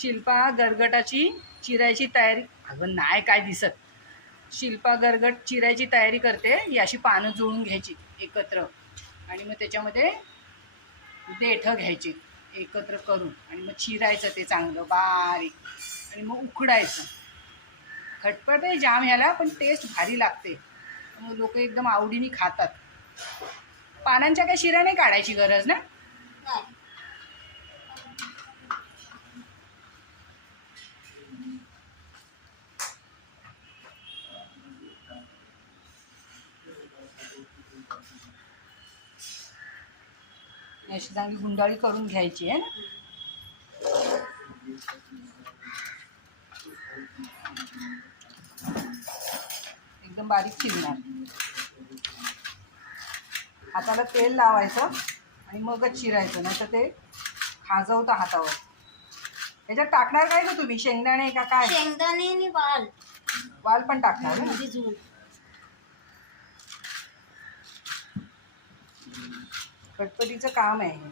शिल्पा गरगटाची चिरायची तयारी. अगं नाही काय दिसत. शिल्पा गरगट चिरायची तयारी करते. ही अशी पानं जुळून घ्यायची एकत्र आणि मग त्याच्यामध्ये देठं घ्यायची एकत्र करून आणि मग चिरायचं ते चांगलं बारीक आणि मग उकडायचं. खटपट आहे जाम ह्याला, पण टेस्ट भारी लागते. मग लोक एकदम आवडीने खातात. पानांच्या काही शिरा नाही काढायची गरज ना. अशी चांगली गुंडाळी करून घ्यायची आहे ना. एकदम बारीक चिरणार. हाताला तेल लावायचं आणि मगच चिरायचं, नाही तर ते खाजवतं हातावर. त्याच्यात टाकणार काय का तुम्ही, शेंगदाणे का काय? शेंगदाणे आणि वाल. वाल पण टाकणार ना. भिजवून. खटपटीचं काम आहे.